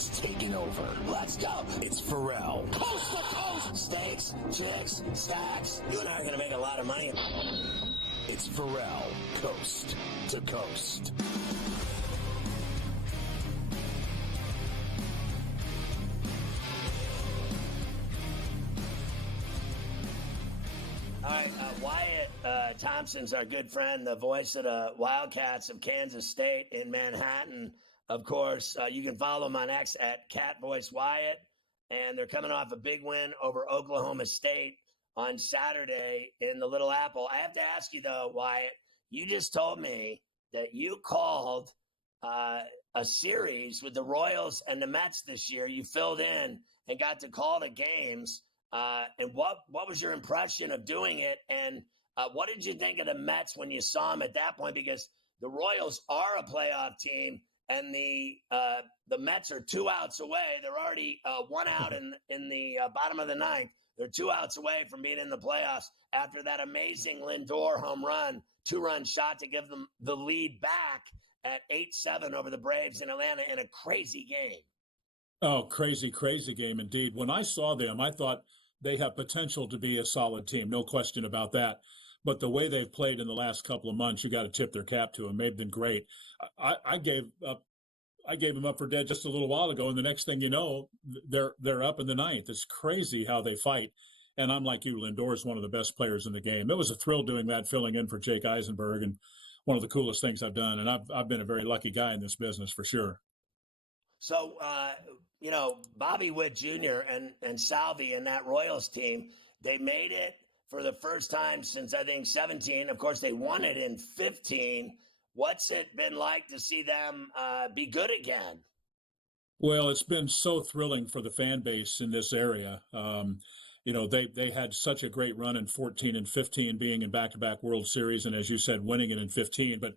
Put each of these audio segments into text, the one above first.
has taken over. Let's go. It's Ferrall. Coast to coast. Steaks, chicks, stacks. You and I are going to make a lot of money. It's Ferrall, coast to coast. All right, Wyatt Thompson's our good friend, the voice of the Wildcats of Kansas State in Manhattan. Of course, you can follow him on X at CatVoiceWyatt, and they're coming off a big win over Oklahoma State on Saturday in the Little Apple. I have to ask you, though, Wyatt, you just told me that you called a series with the Royals and the Mets this year. You filled in and got to call the games. And what was your impression of doing it? And what did you think of the Mets when you saw them at that point? Because the Royals are a playoff team, and the Mets are 2 outs away. They're already 1 out in the bottom of the ninth. They're 2 outs away from being in the playoffs after that amazing Lindor home run, 2-run shot to give them the lead back at 8-7 over the Braves in Atlanta in a crazy game. Oh, crazy, crazy game indeed. When I saw them, I thought they have potential to be a solid team, no question about that. But the way they've played in the last couple of months, you got to tip their cap to them. They've been great. I gave them up for dead just a little while ago, and the next thing you know, they're up in the ninth. It's crazy how they fight. And I'm like you, Lindor is one of the best players in the game. It was a thrill doing that, filling in for Jake Eisenberg, and one of the coolest things I've done. And I've been a very lucky guy in this business for sure. So, Bobby Witt Jr. and Salvi and that Royals team, they made it for the first time since, I think, 17. Of course, they won it in 15. What's it been like to see them be good again? Well, it's been so thrilling for the fan base in this area. They had such a great run in 14 and 15, being in back-to-back World Series, and as you said, winning it in 15. But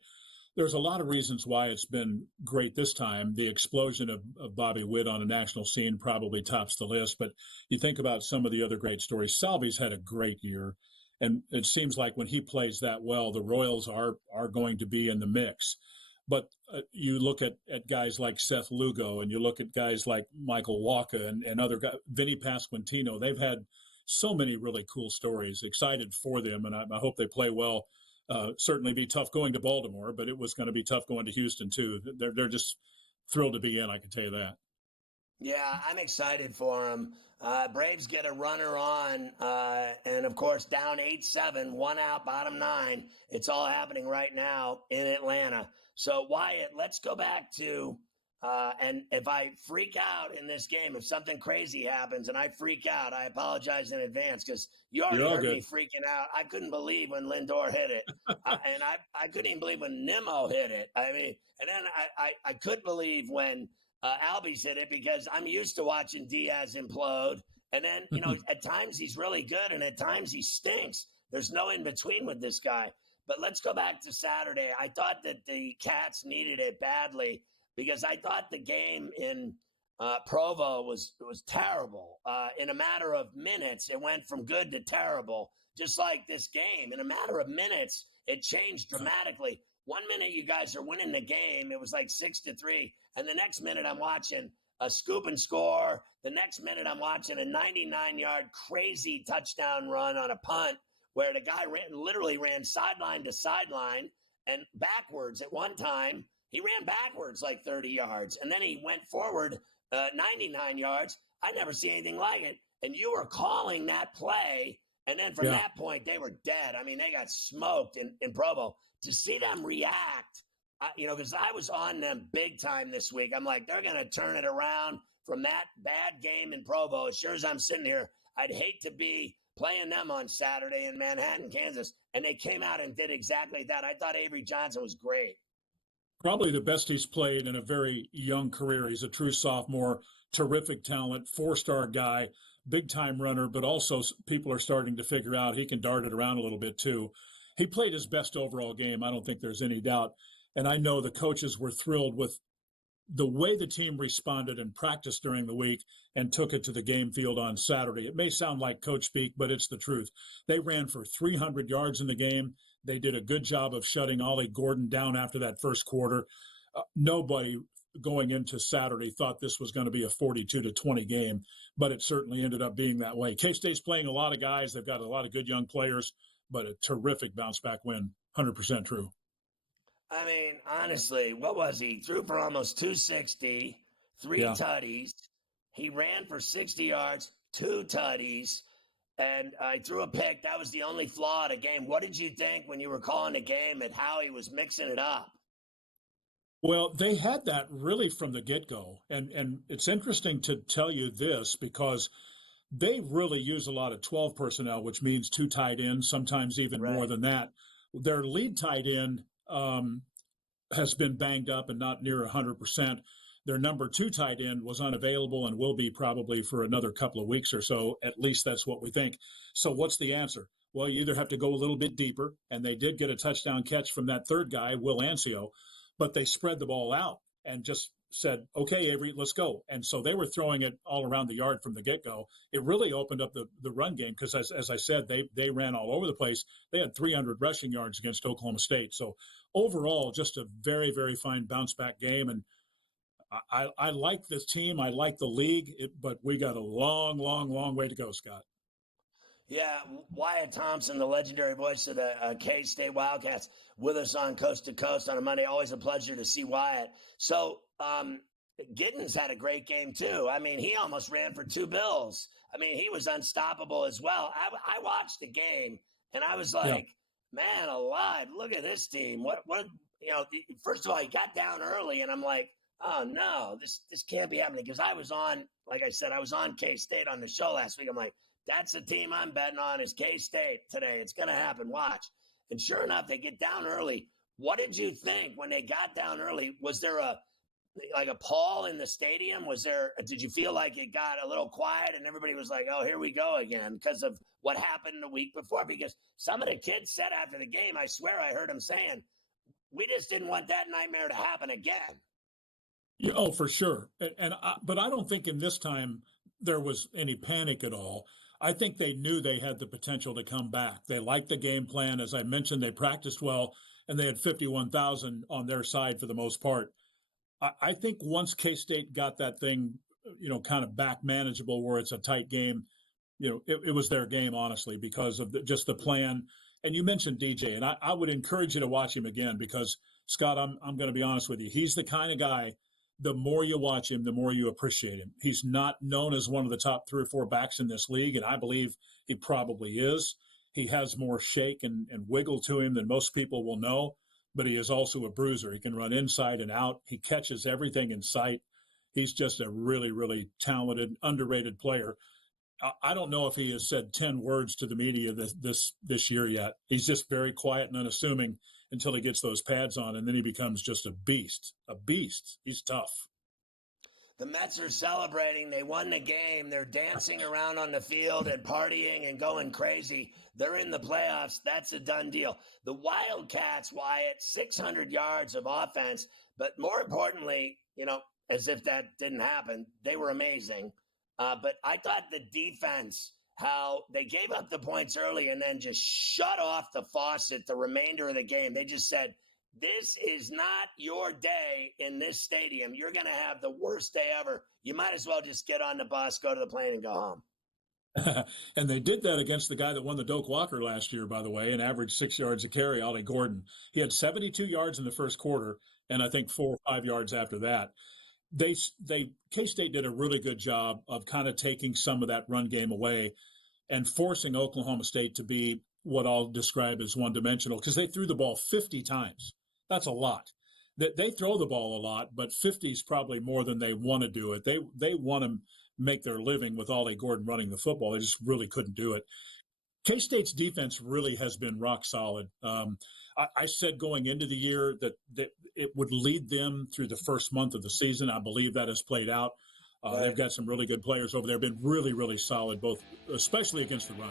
there's a lot of reasons why it's been great this time. The explosion of Bobby Witt on a national scene probably tops the list. But you think about some of the other great stories. Salvi's had a great year. And it seems like when he plays that well, the Royals are going to be in the mix. But you look at guys like Seth Lugo, and you look at guys like Michael Wacha and other guys, Vinny Pasquantino. They've had so many really cool stories. Excited for them, and I hope they play well. Certainly be tough going to Baltimore, but it was going to be tough going to Houston too. They're just thrilled to be in, I can tell you that. Yeah, I'm excited for them. Braves get a runner on, and of course down 8-7, 1 out, bottom 9. It's all happening right now in Atlanta. So Wyatt, let's go back to, and if I freak out in this game, if something crazy happens and I freak out, I apologize in advance, because you already heard me freaking out. I couldn't believe when Lindor hit it, and I couldn't even believe when Nimmo hit it. I mean, and then I couldn't believe when Albies hit it, because I'm used to watching Diaz implode. And then, at times he's really good, and at times he stinks. There's no in between with this guy. But let's go back to Saturday. I thought that the Cats needed it badly, because I thought the game in Provo was terrible. In a matter of minutes, it went from good to terrible. Just like this game, in a matter of minutes, it changed dramatically. 1 minute you guys are winning the game, it was like 6-3, and the next minute I'm watching a scoop and score. The next minute I'm watching a 99-yard crazy touchdown run on a punt, where the guy literally ran sideline to sideline and backwards. At one time, he ran backwards like 30 yards, and then he went forward 99 yards. I never see anything like it. And you were calling that play, and then from that point, they were dead. I mean, they got smoked in Provo. To see them react, because I was on them big time this week. I'm like, they're going to turn it around from that bad game in Provo. As sure as I'm sitting here, I'd hate to be playing them on Saturday in Manhattan, Kansas. And they came out and did exactly that. I thought Avery Johnson was great. Probably the best he's played in a very young career. He's a true sophomore, terrific talent, 4-star guy, big-time runner, but also people are starting to figure out he can dart it around a little bit too. He played his best overall game. I don't think there's any doubt. And I know the coaches were thrilled with the way the team responded in practice during the week and took it to the game field on Saturday. It may sound like coach speak, but it's the truth. They ran for 300 yards in the game. They did a good job of shutting Ollie Gordon down after that first quarter. Nobody going into Saturday thought this was going to be a 42-20 game, but it certainly ended up being that way. K-State's playing a lot of guys. They've got a lot of good young players, but a terrific bounce-back win, 100% true. I mean, honestly, what was he? Threw for almost 260, three tutties. He ran for 60 yards, 2 tutties, and I threw a pick. That was the only flaw of the game. What did you think when you were calling the game and how he was mixing it up? Well, they had that really from the get-go, and it's interesting to tell you this because they really use a lot of 12 personnel, which means 2 tight ends, sometimes even more than that. Their lead tight end has been banged up and not near 100%. Their number 2 tight end was unavailable and will be probably for another couple of weeks or so. At least that's what we think. So what's the answer? Well, you either have to go a little bit deeper, and they did get a touchdown catch from that third guy, Will Ancio, but they spread the ball out and just said, okay, Avery, let's go. And so they were throwing it all around the yard from the get-go. It really opened up the run game because, as I said, they ran all over the place. They had 300 rushing yards against Oklahoma State. So overall, just a very, very fine bounce-back game. And I like this team. I like the league, but we got a long, long, long way to go, Scott. Yeah, Wyatt Thompson, the legendary voice of the K-State Wildcats, with us on Coast to Coast on a Monday. Always a pleasure to see Wyatt. So Giddens had a great game, too. I mean, he almost ran for 2 bills. I mean, he was unstoppable as well. I watched the game, and I was like, man alive, look at this team. What, first of all, he got down early, and I'm like, oh, no, this can't be happening. Because I was on, like I said, I was on K-State on the show last week. I'm like, that's the team I'm betting on is K-State today. It's going to happen. Watch. And sure enough, they get down early. What did you think when they got down early? Was there a pall in the stadium? Did you feel like it got a little quiet and everybody was like, oh, here we go again because of what happened the week before? Because some of the kids said after the game, I swear I heard them saying, we just didn't want that nightmare to happen again. Yeah, oh, for sure. But I don't think in this time there was any panic at all. I think they knew they had the potential to come back. They liked the game plan. As I mentioned, they practiced well, and they had 51,000 on their side for the most part. I think once K-State got that thing, kind of back manageable where it's a tight game, it was their game, honestly, because of just the plan. And you mentioned DJ, and I would encourage you to watch him again because, Scott, I'm going to be honest with you. He's the kind of guy, the more you watch him, the more you appreciate him. He's not known as one of the top 3 or 4 backs in this league, and I believe he probably is. He has more shake and wiggle to him than most people will know, but he is also a bruiser. He can run inside and out. He catches everything in sight. He's just a really, really talented, underrated player. I don't know if he has said 10 words to the media this year yet. He's just very quiet and unassuming until he gets those pads on, and then he becomes just a beast. A beast. He's tough. The Mets are celebrating. They won the game. They're dancing around on the field and partying and going crazy. They're in the playoffs. That's a done deal. The Wildcats, Wyatt, 600 yards of offense. But more importantly, as if that didn't happen, they were amazing. But I thought the defense, how they gave up the points early and then just shut off the faucet the remainder of the game. They just said, this is not your day in this stadium. You're going to have the worst day ever. You might as well just get on the bus, go to the plane, and go home. And they did that against the guy that won the Doak Walker last year, by the way, and averaged 6 yards a carry, Ollie Gordon. He had 72 yards in the first quarter, and I think 4 or 5 yards after that. K-State did a really good job of kind of taking some of that run game away and forcing Oklahoma State to be what I'll describe as one-dimensional because they threw the ball 50 times. That's a lot. They throw the ball a lot, but 50 is probably more than they want to do it. They want to make their living with Ollie Gordon running the football. They just really couldn't do it. K-State's defense really has been rock solid. I said going into the year that it would lead them through the first month of the season. I believe that has played out. They've got some really good players over there. Been really, really solid, especially against the run.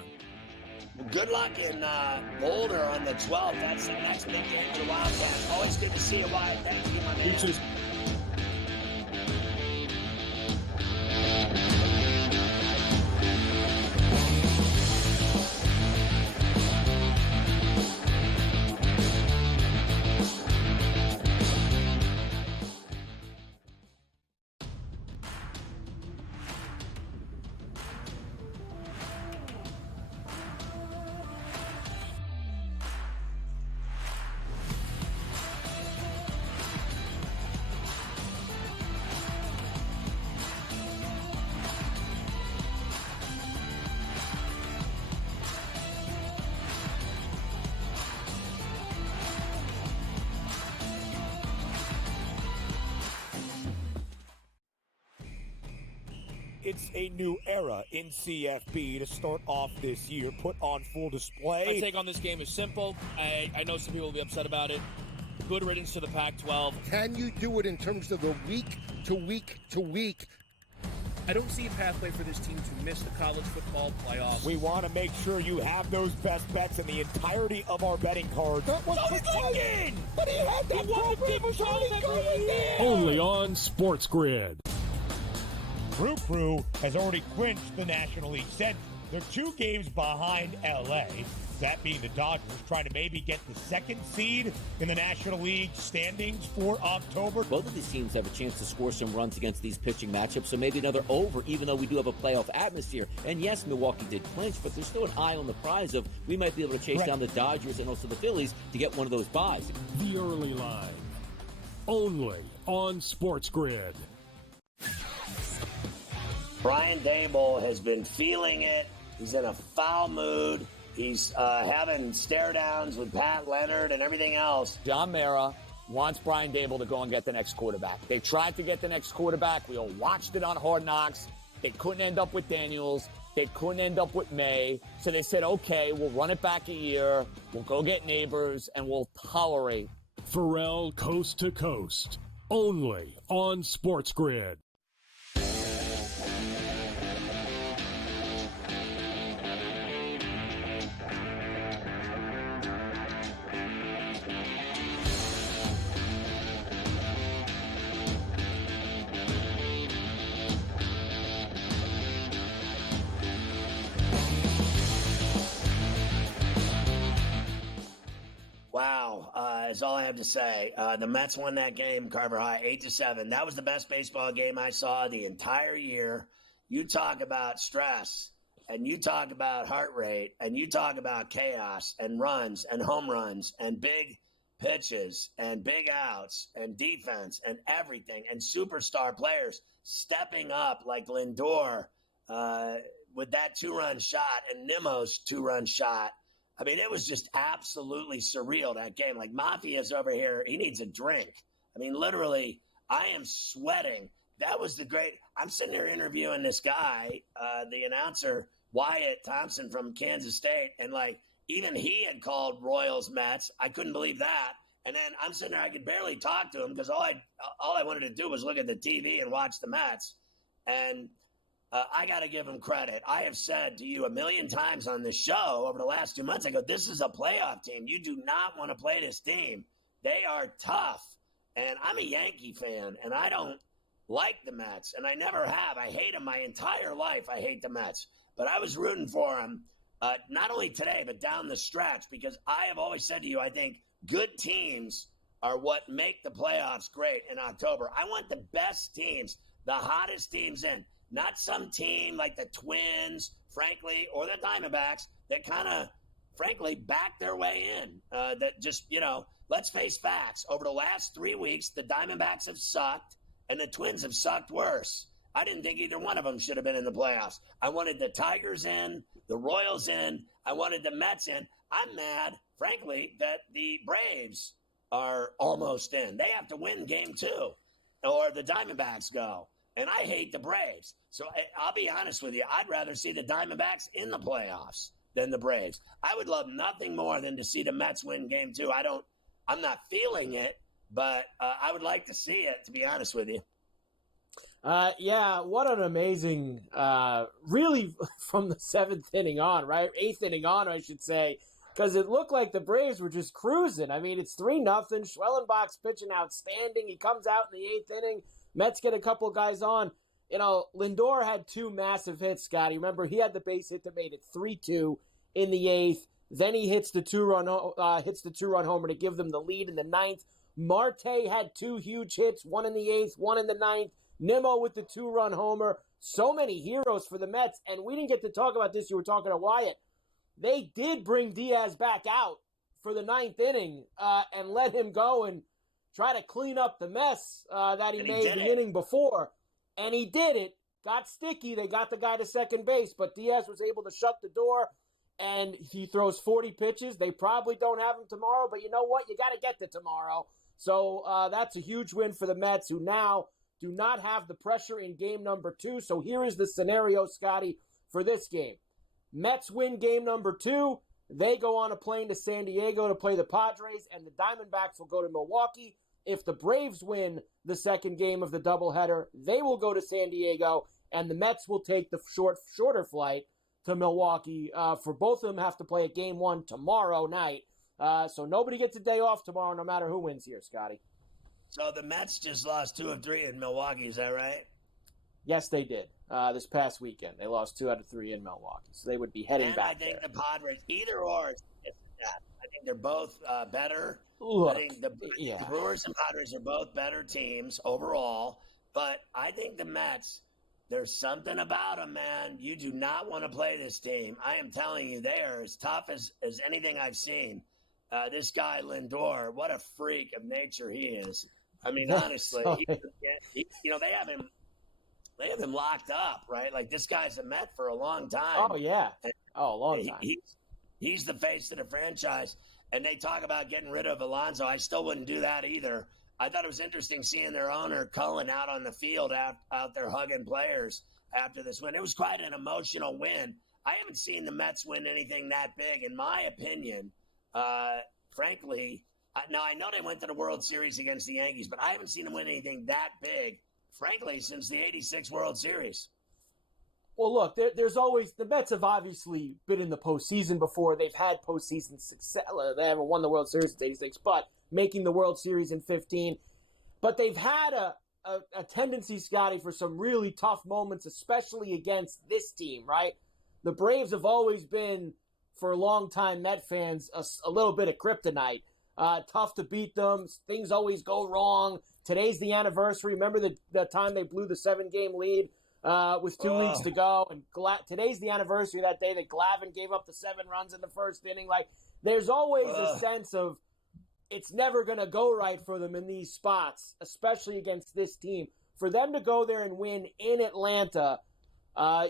Well, good luck in Boulder on the 12th. That's the next big game for the Wildcats. Always good to see you, Wyatt. Thank you, my man. You too. it's a new era in CFB to start off this year, put on full display. My take on this game is simple. I know some people will be upset about it. Good riddance to the Pac-12. Can you do it in terms of the week to week to week? I don't see a pathway for this team to miss the college football playoffs. We want to make sure you have those best bets in the entirety of our betting cards. That was Lincoln! But he had that program was only going there! Only on SportsGrid. Brew has already clinched the National League Central. They're 2 games behind LA. That being the Dodgers, trying to maybe get the 2nd seed in the National League standings for October. Both of these teams have a chance to score some runs against these pitching matchups, so maybe another over, even though we do have a playoff atmosphere. And yes, Milwaukee did clinch, but there's still an eye on the prize of we might be able to chase down the Dodgers and also the Phillies to get one of those buys. The early line. Only on SportsGrid. Brian Dable has been feeling it. He's in a foul mood. He's having stare downs with Pat Leonard and everything else. John Mara wants Brian Dable to go and get the next quarterback. They tried to get the next quarterback. We all watched it on Hard Knocks. They couldn't end up with Daniels. They couldn't end up with May. So they said, okay, we'll run it back a year. We'll go get neighbors, and we'll tolerate. Ferrall Coast to Coast. Only on SportsGrid. Wow, is all I have to say. The Mets won that game, Carver High, 8-7. That was the best baseball game I saw the entire year. You talk about stress, and you talk about heart rate, and you talk about chaos and runs and home runs and big pitches and big outs and defense and everything and superstar players stepping up like Lindor with that 2-run shot and Nimmo's 2-run shot. I mean, it was just absolutely surreal, that game. Like, Mafia's over here. He needs a drink. I mean, literally, I am sweating. That was the great – I'm sitting here interviewing this guy, the announcer, Wyatt Thompson from Kansas State, and, like, even he had called Royals Mets. I couldn't believe that. And then I'm sitting there. I could barely talk to him because all I wanted to do was look at the TV and watch the Mets. And – I got to give him credit. I have said to you a million times on this show over the last 2 months, I go, this is a playoff team. You do not want to play this team. They are tough. And I'm a Yankee fan, and I don't like the Mets, and I never have. I hate them my entire life. I hate the Mets. But I was rooting for them, not only today, but down the stretch, because I have always said to you, I think good teams are what make the playoffs great in October. I want the best teams, the hottest teams in. Not some team like the Twins, frankly, or the Diamondbacks that kind of, frankly, back their way in. That just, let's face facts. Over the last 3 weeks, the Diamondbacks have sucked, and the Twins have sucked worse. I didn't think either one of them should have been in the playoffs. I wanted the Tigers in, the Royals in. I wanted the Mets in. I'm mad, frankly, that the Braves are almost in. They have to win game 2, or the Diamondbacks go. And I hate the Braves. So I'll be honest with you. I'd rather see the Diamondbacks in the playoffs than the Braves. I would love nothing more than to see the Mets win game 2. I'm not feeling it, but I would like to see it, to be honest with you. Yeah, what an amazing, really from the 7th inning on, right? 8th inning on, I should say, because it looked like the Braves were just cruising. I mean, it's 3-0. Schwellenbach's pitching outstanding. He comes out in the 8th inning. Mets get a couple guys on. Lindor had 2 massive hits, Scotty. Remember, he had the base hit that made it 3-2 in the 8th. Then he hits the 2-run homer to give them the lead in the 9th. Marte had 2 huge hits, one in the 8th, one in the 9th. Nimmo with the 2-run homer. So many heroes for the Mets. And we didn't get to talk about this. You were talking to Wyatt. They did bring Diaz back out for the 9th inning and let him go and try to clean up the mess that he made the inning before. And he did it. Got sticky. They got the guy to second base, but Diaz was able to shut the door, and he throws 40 pitches. They probably don't have him tomorrow, but you know what? You got to get to tomorrow. So that's a huge win for the Mets, who now do not have the pressure in game number 2. So here is the scenario, Scotty, for this game. Mets win game number 2. They go on a plane to San Diego to play the Padres, and the Diamondbacks will go to Milwaukee. If the Braves win the second game of the doubleheader, they will go to San Diego, and the Mets will take the shorter flight to Milwaukee. For both of them have to play a game 1 tomorrow night. So nobody gets a day off tomorrow, no matter who wins here, Scotty. So the Mets just lost 2 of 3 in Milwaukee, is that right? Yes, they did. This past weekend, they lost 2 out of 3 in Milwaukee, so they would be heading back. I think the Padres, either or, I think they're both better. Look, I think the Brewers and Padres are both better teams overall, but I think the Mets, there's something about them, man. You do not want to play this team. I am telling you, they are as tough as anything I've seen. This guy Lindor, what a freak of nature he is. I mean, honestly, they have him locked up, right? Like, this guy's a Met for a long time. Oh, yeah. A long time. He's the face of the franchise. And they talk about getting rid of Alonso. I still wouldn't do that either. I thought it was interesting seeing their owner, Cullen, out on the field out there hugging players after this win. It was quite an emotional win. I haven't seen the Mets win anything that big, in my opinion. Frankly, now I know they went to the World Series against the Yankees, but I haven't seen them win anything that big, frankly, since the '86 World Series. Well, look, there's always – the Mets have obviously been in the postseason before. They've had postseason success. They haven't won the World Series in '86, but making the World Series in '15. But they've had a tendency, Scotty, for some really tough moments, especially against this team, right? The Braves have always been, for long-time Met fans, a little bit of kryptonite. Tough to beat them. Things always go wrong. Today's the anniversary. Remember the time they blew the 7-game lead with 2 weeks to go? And today's the anniversary of that day that Glavine gave up the 7 runs in the first inning. Like, there's always a sense of it's never going to go right for them in these spots, especially against this team. For them to go there and win in Atlanta,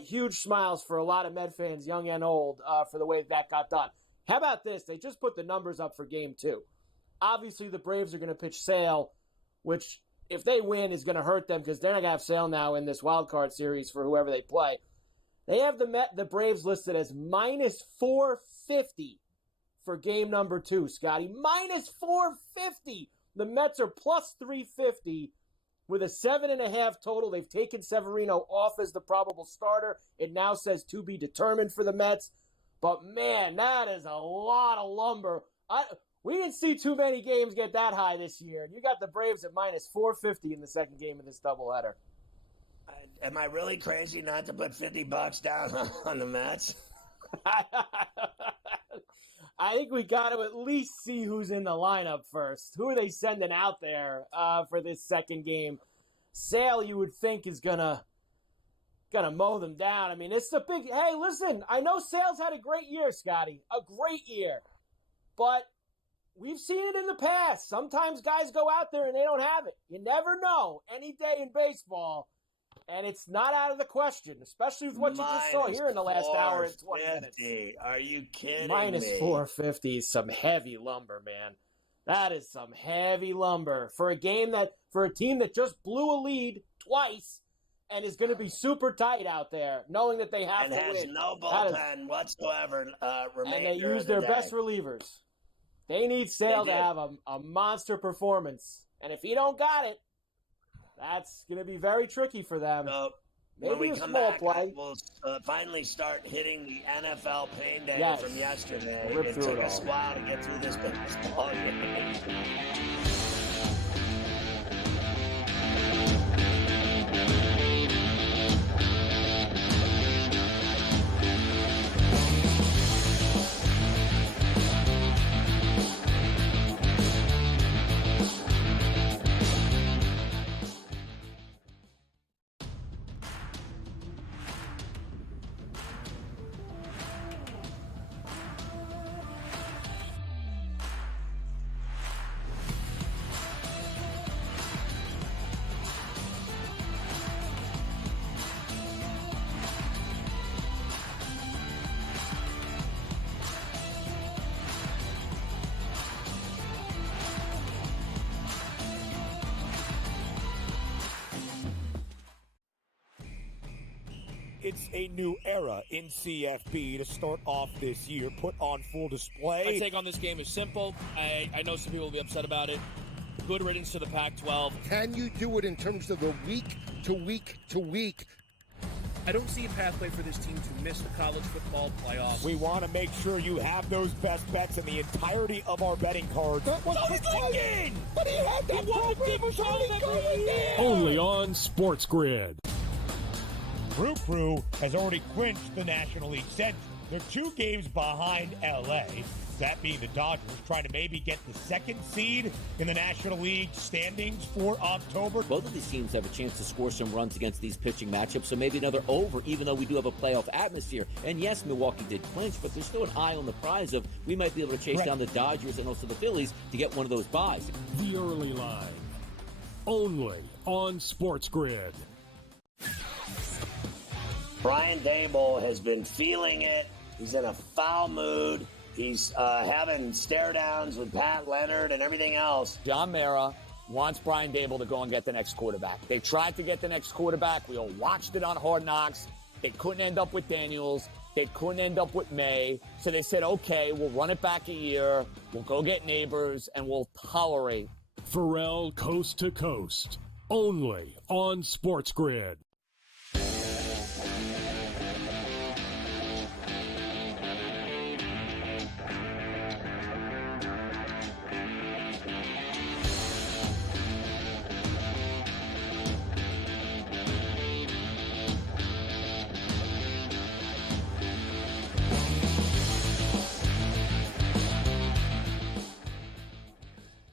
huge smiles for a lot of Met fans, young and old, for the way that got done. How about this? They just put the numbers up for Game 2. Obviously, the Braves are going to pitch Sale, which, if they win, is going to hurt them because they're not going to have Sale now in this wild card series for whoever they play. They have the Braves listed as minus 450 for game number 2, Scotty. Minus 450. The Mets are plus 350 with a 7.5 total. They've taken Severino off as the probable starter. It now says to be determined for the Mets. But, man, that is a lot of lumber. We didn't see too many games get that high this year. You got the Braves at minus 450 in the second game of this doubleheader. Am I really crazy not to put $50 down on the Mets? I think we got to at least see who's in the lineup first. Who are they sending out there for this second game? Sale, you would think, is gonna mow them down. I mean, it's a big. Hey, listen, I know Sale's had a great year, Scotty, a great year, but we've seen it in the past. Sometimes guys go out there and they don't have it. You never know. Any day in baseball, and it's not out of the question, especially with what you just saw here in the last hour and 20 minutes. Are you kidding Minus me? 450 is some heavy lumber, man. That is some heavy lumber for a team that just blew a lead twice and is going to be super tight out there, knowing that they have to win. And has no bullpen whatsoever remaining. And they use their best relievers. They need Sale to have a monster performance. And if he don't got it, that's going to be very tricky for them. So maybe when we a come small back, play. we'll finally start hitting the NFL pain data from yesterday. Rip It through took it us all. a while to get through this baseball game. it's a new era in CFB to start off this year, put on full display. My take on this game is simple. I know some people will be upset about it. Good riddance to the Pac-12. Can you do it in terms of the week to week to week? I don't see a pathway for this team to miss the college football playoffs. We want to make sure you have those best bets in the entirety of our betting cards. That was clicking! But he had that program really going there! Only on SportsGrid. Crew has already clinched the National League Central. They're 2 games behind LA, that being the Dodgers, trying to maybe get the second seed in the National League standings for October. Both of these teams have a chance to score some runs against these pitching matchups, so maybe another over, even though we do have a playoff atmosphere. And yes, Milwaukee did clinch, but there's still an eye on the prize of we might be able to chase down the Dodgers and also the Phillies to get one of those buys. The early line. Only on SportsGrid. Brian Dable has been feeling it. He's in a foul mood. He's having stare downs with Pat Leonard and everything else. John Mara wants Brian Dable to go and get the next quarterback. They tried to get the next quarterback. We all watched it on Hard Knocks. They couldn't end up with Daniels. They couldn't end up with May. So they said, okay, we'll run it back a year. We'll go get neighbors, and we'll tolerate. Ferrall Coast to Coast. Only on SportsGrid.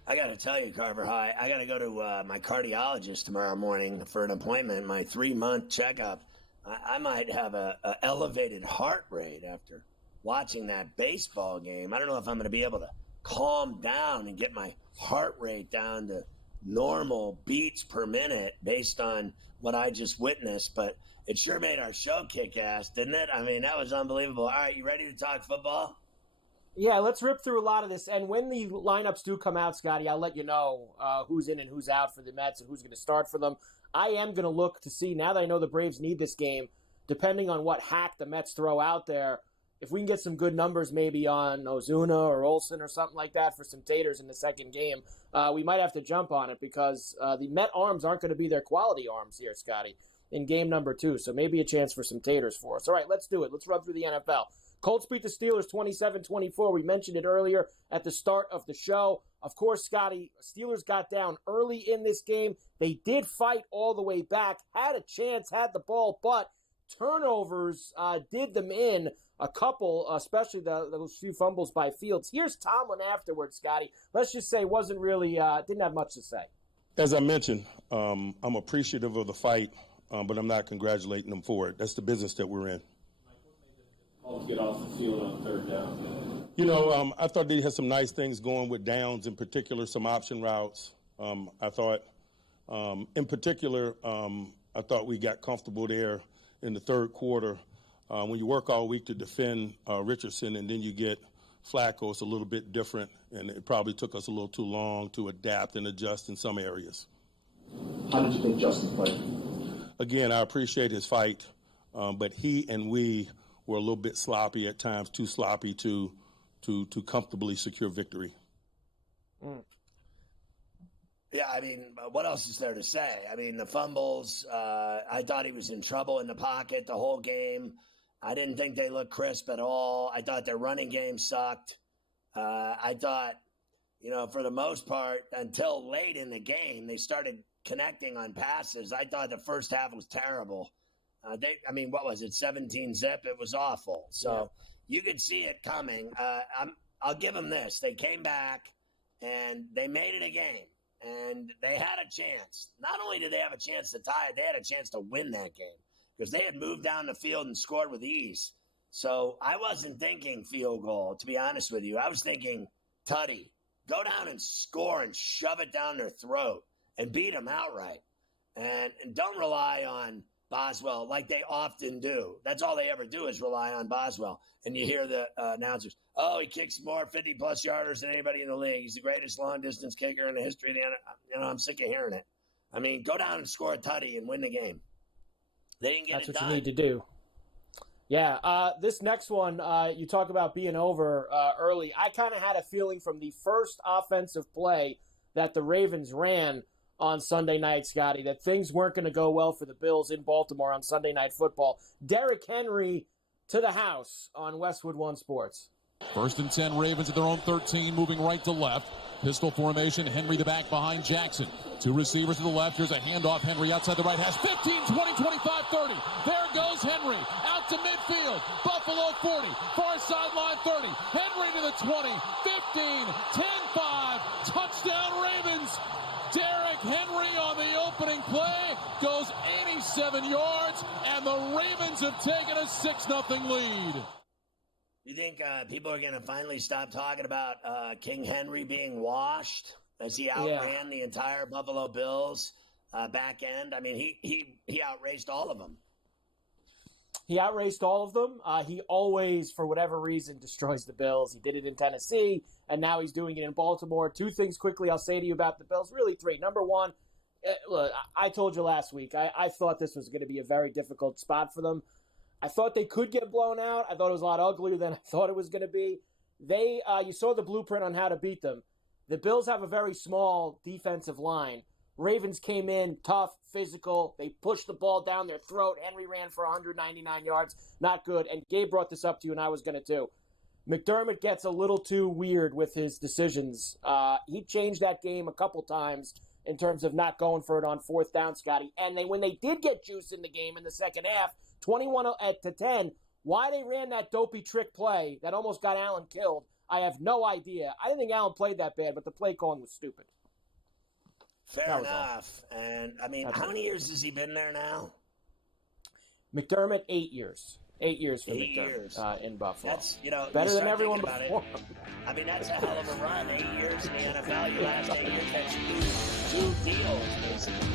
I got to tell you, Carver High, I got to go to my cardiologist tomorrow morning for an appointment, my 3-month checkup. I might have a elevated heart rate after watching that baseball game. I don't know if I'm going to be able to calm down and get my heart rate down to normal beats per minute based on what I just witnessed, but it sure made our show kick ass, didn't it? I mean, that was unbelievable. All right, you ready to talk football? Yeah, let's rip through a lot of this. And when the lineups do come out, Scotty, I'll let you know who's in and who's out for the Mets and who's going to start for them. I am going to look to see, now that I know the Braves need this game, depending on what hack the Mets throw out there, if we can get some good numbers maybe on Ozuna or Olsen or something like that for some taters in the second game, we might have to jump on it because the Met arms aren't going to be their quality arms here, Scotty, in game number 2. So maybe a chance for some taters for us. All right, let's do it. Let's run through the NFL. Colts beat the Steelers 27-24. We mentioned it earlier at the start of the show. Of course, Scotty, Steelers got down early in this game. They did fight all the way back, had a chance, had the ball, but turnovers did them in a couple, especially those few fumbles by Fields. Here's Tomlin afterwards, Scotty. Let's just say wasn't really, didn't have much to say. As I mentioned, I'm appreciative of the fight, but I'm not congratulating them for it. That's the business that we're in. Get off the field on 3rd down. You know, I thought they had some nice things going with downs, in particular, some option routes. I thought, in particular, I thought we got comfortable there in the 3rd quarter. When you work all week to defend Richardson and then you get Flacco, it's a little bit different, and it probably took us a little too long to adapt and adjust in some areas. How did you think Justin played? Again, I appreciate his fight, but he and we were a little bit sloppy at times, too sloppy to comfortably secure victory. Yeah, I mean, what else is there to say? I mean, the fumbles, I thought he was in trouble in the pocket the whole game. I didn't think they looked crisp at all. I thought their running game sucked. I thought, you know, for the most part, until late in the game, they started connecting on passes. I thought the first half was terrible. What was it, 17-zip? It was awful. So you could see it coming. I'll give them this. They came back, and they made it a game, and they had a chance. Not only did they have a chance to tie it, they had a chance to win that game because they had moved down the field and scored with ease. So I wasn't thinking field goal, to be honest with you. I was thinking, Tutty, go down and score and shove it down their throat and beat them outright. And don't rely on Boswell like they often do. That's all they ever do is rely on Boswell. And you hear the announcers, he kicks more 50-plus yarders than anybody in the league. He's the greatest long-distance kicker in the history of the NFL. You know, I'm sick of hearing it. I mean, go down and score a tutty and win the game. They didn't get That's it what done. you need to do. Yeah, this next one, you talk about being over early. I kind of had a feeling from the first offensive play that the Ravens ran on Sunday night, Scotty, that things weren't going to go well for the Bills in Baltimore on Sunday Night Football. Derrick Henry to the house on Westwood One Sports. 1st and 10, Ravens at their own 13, moving right to left. Pistol formation, Henry the back behind Jackson. 2 receivers to the left. Here's a handoff. Henry outside the right hash. 15, 20, 25, 30. There goes Henry. Out to midfield. Buffalo 40. Far sideline 30. Henry to the 20. 15, 10-5. Touchdown Ravens. Derrick Henry on the opening play goes 87 yards, and the Ravens have taken a 6-0 lead. You think people are going to finally stop talking about King Henry being washed as he outran the entire Buffalo Bills back end? I mean, he outraced all of them. He outraced all of them. He always, for whatever reason, destroys the Bills. He did it in Tennessee, and now he's doing it in Baltimore. 2 things quickly I'll say to you about the Bills. Really 3. Number 1, look, I told you last week, I thought this was going to be a very difficult spot for them. I thought they could get blown out. I thought it was a lot uglier than I thought it was going to be. You saw the blueprint on how to beat them. The Bills have a very small defensive line. Ravens came in tough, physical. They pushed the ball down their throat. Henry ran for 199 yards. Not good. And Gabe brought this up to you, and I was going to too. McDermott gets a little too weird with his decisions. He changed that game a couple times in terms of not going for it on 4th down, Scotty. And when they did get juice in the game in the second half, 21-10, why they ran that dopey trick play that almost got Allen killed, I have no idea. I didn't think Allen played that bad, but the play calling was stupid. Fair enough. And, I mean, how many years has he been there now? McDermott, 8 years. 8 years for McDermott in Buffalo. That's, better than everyone before. I mean, that's a hell of a run. 8 years in the NFL. You last 8 years, that's 2 deals, basically.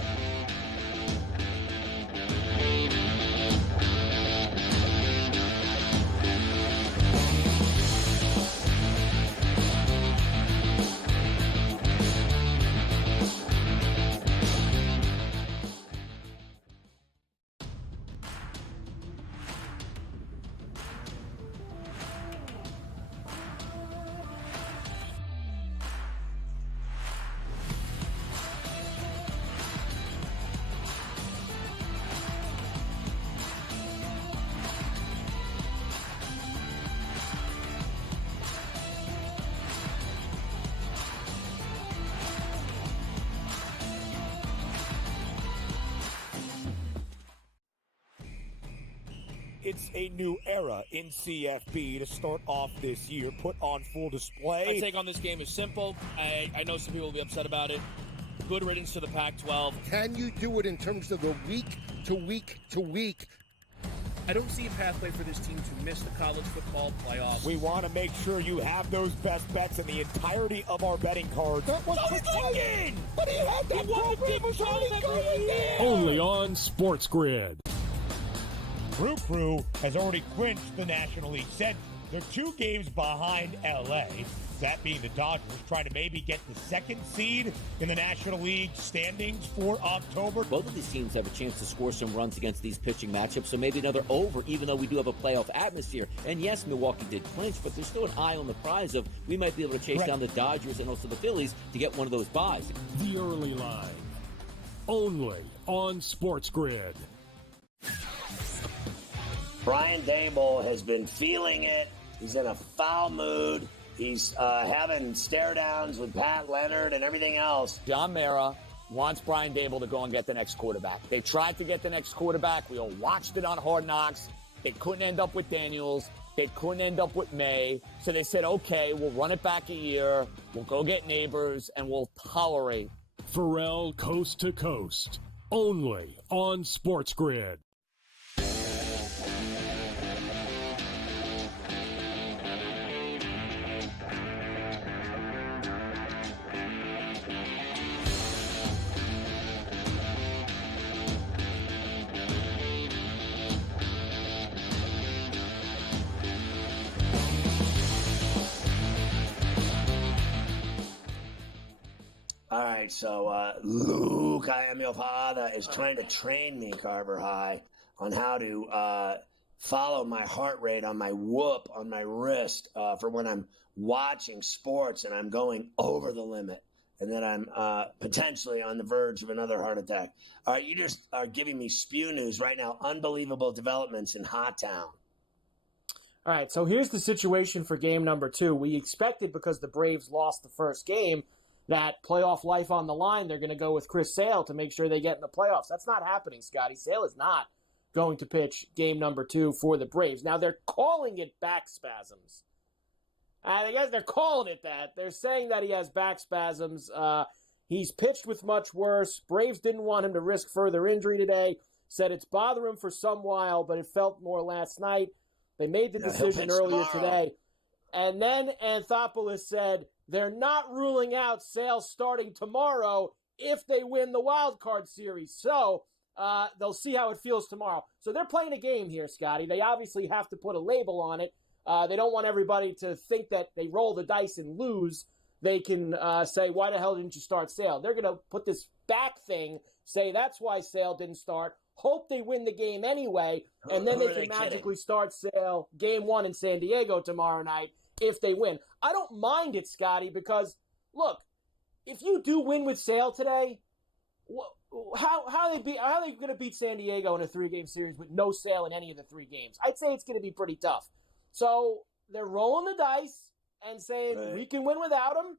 It's a new era in CFB to start off this year, put on full display. My take on this game is simple. I know some people will be upset about it. Good riddance to the Pac-12. Can you do it in terms of the week to week to week? I don't see a pathway for this team to miss the college football playoffs. We want to make sure you have those best bets in the entirety of our betting cards. That was thinking! But he had that program was really going there! Only on SportsGrid. Crew has already clinched the National League. Said they're 2 games behind L.A., that being the Dodgers, trying to maybe get the 2nd seed in the National League standings for October. Both of these teams have a chance to score some runs against these pitching matchups, so maybe another over, even though we do have a playoff atmosphere. And yes, Milwaukee did clinch, but there's still an eye on the prize of we might be able to chase down the Dodgers and also the Phillies to get one of those buys. The early line, only on SportsGrid. Brian Dable has been feeling it. He's in a foul mood. He's having stare downs with Pat Leonard and everything else. John Mara wants Brian Dable to go and get the next quarterback. They tried to get the next quarterback. We all watched it on Hard Knocks. They couldn't end up with Daniels. They couldn't end up with May. So they said, okay, we'll run it back a year. We'll go get neighbors, and we'll tolerate. Ferrall Coast to Coast, only on SportsGrid. All right, so Luke, I am your father, is trying to train me, Carver High, on how to follow my heart rate on my whoop on my wrist for when I'm watching sports and I'm going over the limit and then I'm potentially on the verge of another heart attack. All right, you just are giving me spew news right now. Unbelievable developments in Hot Town. All right, so here's the situation for game number 2. We expected, because the Braves lost the first game, that playoff life on the line, they're going to go with Chris Sale to make sure they get in the playoffs. That's not happening, Scotty. Sale is not going to pitch game number 2 for the Braves. Now, they're calling it back spasms. I guess they're calling it that. They're saying that he has back spasms. He's pitched with much worse. Braves didn't want him to risk further injury today. Said it's bothering him for some while, but it felt more last night. They made the decision earlier today. And then Anthopoulos said they're not ruling out Sale starting tomorrow if they win the wild card series. So they'll see how it feels tomorrow. So they're playing a game here, Scotty. They obviously have to put a label on it. They don't want everybody to think that they roll the dice and lose. They can say, why the hell didn't you start Sale? They're going to put this back thing, say that's why Sale didn't start, hope they win the game anyway, and then they can magically start Sale game 1 in San Diego tomorrow night if they win. I don't mind it, Scotty, because, look, if you do win with Sale today, how are they going to beat San Diego in a 3-game series with no Sale in any of the 3 games? I'd say it's going to be pretty tough. So they're rolling the dice and saying we can win without him,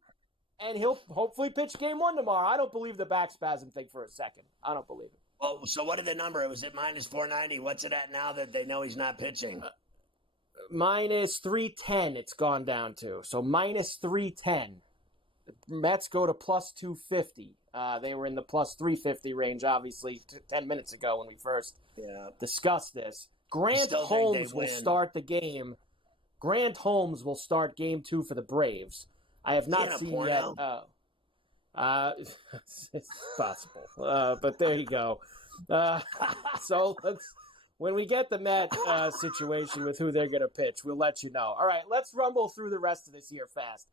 and he'll hopefully pitch game 1 tomorrow. I don't believe the back spasm thing for a second. I don't believe it. Oh, so what did the number? Was it minus 490? What's it at now that they know he's not pitching? Minus 310 it's gone down to. So minus 310. The Mets go to plus 250. They were in the plus 350 range, obviously, 10 minutes ago when we first discussed this. Grant Holmes will start the game. Grant Holmes will start game 2 for the Braves. I have not seen yet. It's possible, but there you go. So when we get the Met situation with who they're going to pitch, we'll let you know. All right, let's rumble through the rest of this here fast.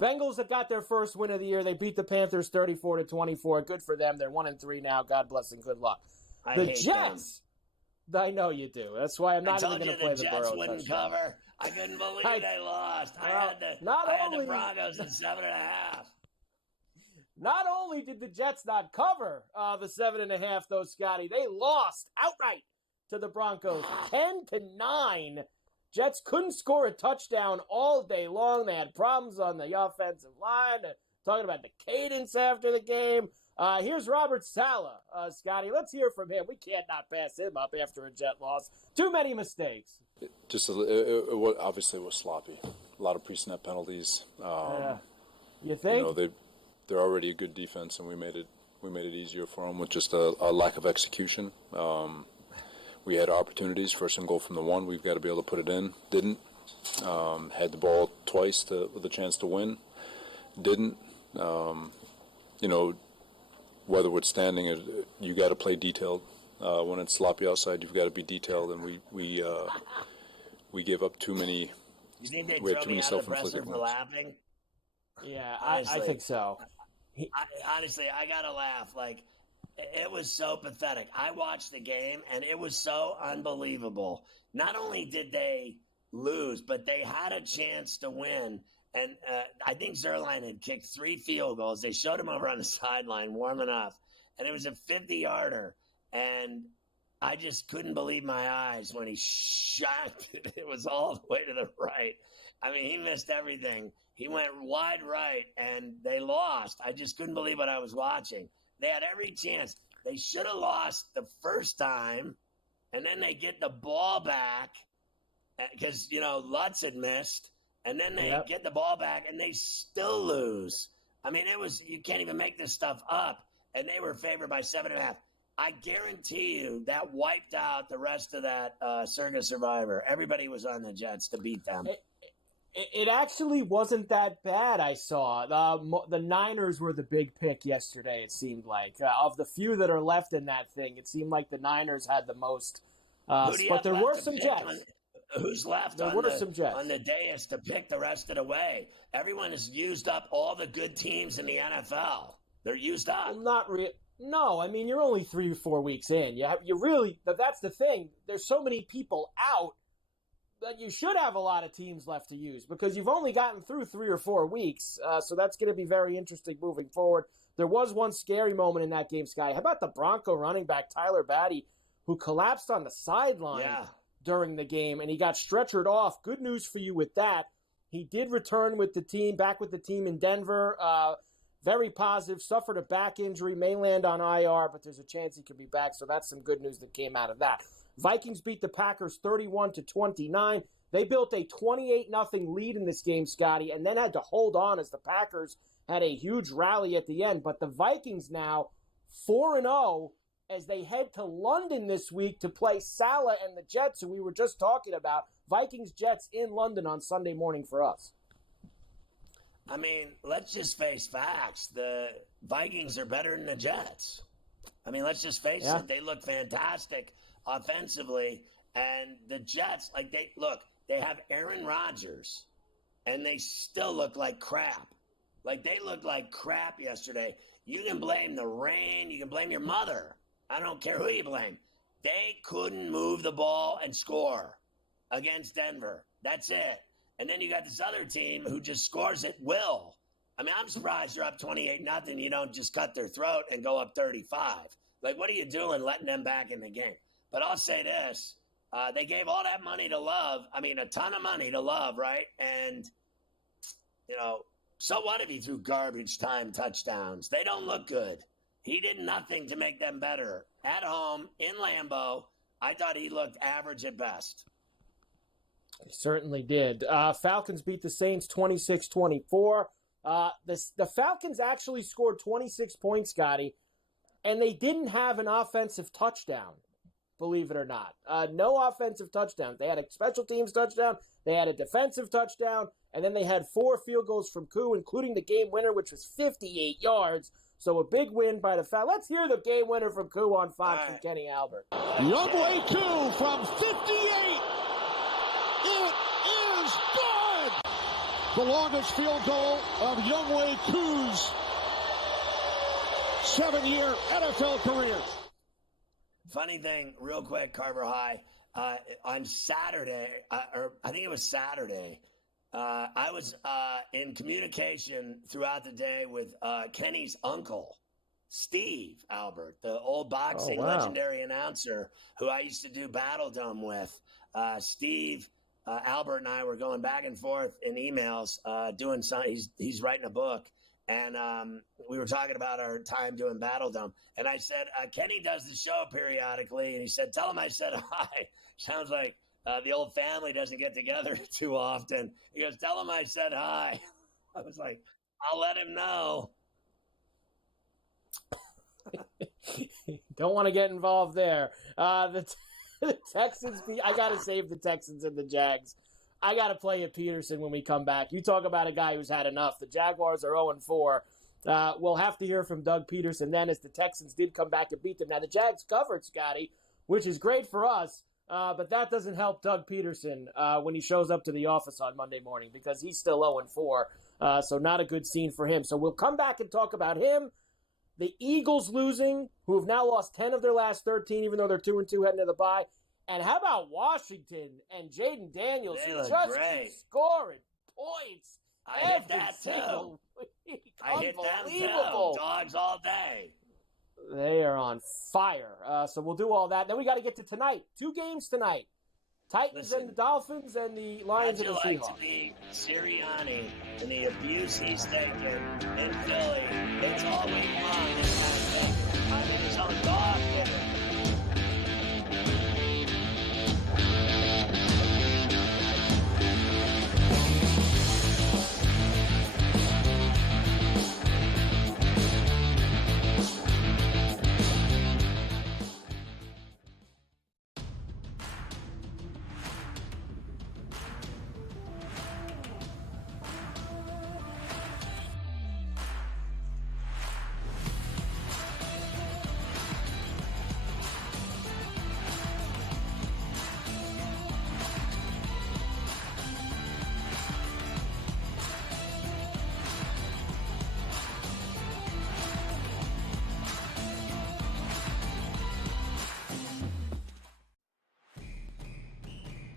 Bengals have got their first win of the year. They beat the Panthers 34-24. Good for them. They're 1-3 now. God bless and good luck. The Jets. I know you do. That's why I'm not even going to play the Burrow touchdown. Wouldn't cover. I couldn't believe they lost. I had the Broncos at 7.5. Not only did the Jets not cover the 7.5, though, Scotty, they lost outright to the Broncos, 10-9. Jets couldn't score a touchdown all day long. They had problems on the offensive line. Talking about the cadence after the game. Here's Robert Saleh, Scotty. Let's hear from him. We can't not pass him up after a Jet loss. Too many mistakes. It obviously was sloppy. A lot of pre-snap penalties. You think? You know, they're already a good defense, and we made it easier for them with just a lack of execution. We had opportunities, first and goal from the 1. We've got to be able to put it in. Didn't. Had the ball twice with a chance to win. Didn't. You know, weather withstanding, you got to play detailed. When it's sloppy outside, you've got to be detailed, and we gave up too many. You think they throw me out of the presser for laughing? Yeah, I think so. Honestly, I gotta laugh. Like, it was so pathetic. I watched the game, and it was so unbelievable. Not only did they lose, but they had a chance to win. And I think Zerline had kicked 3 field goals. They showed him over on the sideline warming up, and it was a 50-yarder. And I just couldn't believe my eyes when he shot it. It was all the way to the right. I mean, he missed everything. He went wide right, and they lost. I just couldn't believe what I was watching. They had every chance. They should have lost the first time, and then they get the ball back because, you know, Lutz had missed, and then they get the ball back, and they still lose. I mean, you can't even make this stuff up, and they were favored by 7.5. I guarantee you that wiped out the rest of that Circa Survivor. Everybody was on the Jets to beat them. It actually wasn't that bad, I saw. The Niners were the big pick yesterday, it seemed like. Of the few that are left in that thing, it seemed like the Niners had the most. But there were some Jets. Who's left on the dais to pick the rest of the way? Everyone has used up all the good teams in the NFL. They're used up. Well, No, I mean, you're only 3 or 4 weeks in. You really, that's the thing. There's so many people out that you should have a lot of teams left to use because you've only gotten through 3 or 4 weeks. So that's going to be very interesting moving forward. There was one scary moment in that game, Sky. How about the Bronco running back, Tyler Batty, who collapsed on the sideline during the game, and he got stretchered off. Good news for you with that. He did return with the team, back with the team in Denver. Very positive. Suffered a back injury, may land on IR, but there's a chance he could be back. So that's some good news that came out of that. Vikings beat the Packers 31-29. They built a 28-0 lead in this game, Scotty, and then had to hold on as the Packers had a huge rally at the end. But the Vikings now 4-0 as they head to London this week to play Salah and the Jets, who we were just talking about. Vikings-Jets in London on Sunday morning for us. I mean, let's just face facts. The Vikings are better than the Jets. I mean, let's just face it. They look fantastic offensively. And the Jets, they have Aaron Rodgers, and they still look like crap. Like, they looked like crap yesterday. You can blame the rain. You can blame your mother. I don't care who you blame. They couldn't move the ball and score against Denver. That's it. And then you got this other team who just scores at will. I mean, I'm surprised you're up 28-0. You don't just cut their throat and go up 35. Like, what are you doing letting them back in the game? But I'll say this. They gave all that money to Love. I mean, a ton of money to Love, right? And, so what if he threw garbage time touchdowns? They don't look good. He did nothing to make them better. At home, in Lambeau, I thought he looked average at best. He certainly did. Falcons beat the Saints 26-24. The Falcons actually scored 26 points, Scotty, and they didn't have an offensive touchdown, believe it or not. No offensive touchdown. They had a special teams touchdown, they had a defensive touchdown, and then they had 4 field goals from Koo, including the game winner, which was 58 yards. So a big win by the Falcons. Let's hear the game winner from Koo on Fox from Kenny Albert. Younghoe Koo from 58. It is good! The longest field goal of Younghoe Koo's 7-year NFL career. Funny thing, real quick, Carver High, on Saturday, or I think it was Saturday, I was in communication throughout the day with Kenny's uncle, Steve Albert, the old boxing legendary announcer who I used to do Battle Dome with. Steve Albert and I were going back and forth in emails, doing something. He's writing a book, and we were talking about our time doing Battle Dome. And I said, Kenny does the show periodically, and he said, tell him I said hi. Sounds like the old family doesn't get together too often. He goes, tell him I said hi. I was like, I'll let him know. Don't want to get involved there. The Texans, I got to save the Texans and the Jags. I got to play at Peterson when we come back. You talk about a guy who's had enough. The Jaguars are 0-4. We'll have to hear from Doug Peterson then as the Texans did come back and beat them. Now, the Jags covered, Scotty, which is great for us, but that doesn't help Doug Peterson when he shows up to the office on Monday morning because he's still 0-4, so not a good scene for him. So we'll come back and talk about him. The Eagles losing, who have now lost 10 of their last 13, even though they're 2-2 heading to the bye. And how about Washington and Jaden Daniels, who just keep scoring points every single week? I hit them too. Dogs all day. They are on fire. So we'll do all that. Then we got to get to tonight. 2 games tonight. Titans and the Dolphins and the Lions and the Seahawks. Like to be Sirianni and the abuse he's taken in Philly. It's all week long. I mean, he's on dog dinner.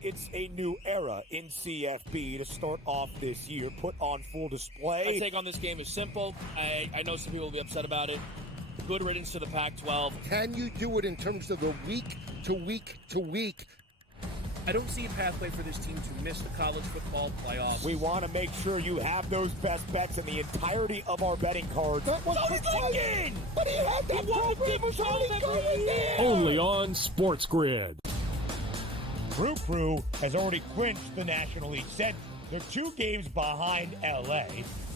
it's a new era in CFB to start off this year, put on full display. My take on this game is simple. I know some people will be upset about it. Good riddance to the Pac-12. Can you do it in terms of the week to week to week? I don't see a pathway for this team to miss the college football playoffs. We want to make sure you have those best bets in the entirety of our betting cards. That was thinking! But he had that program really going there! Only on SportsGrid. Crew has already clinched the National League. Said they're 2 games behind LA.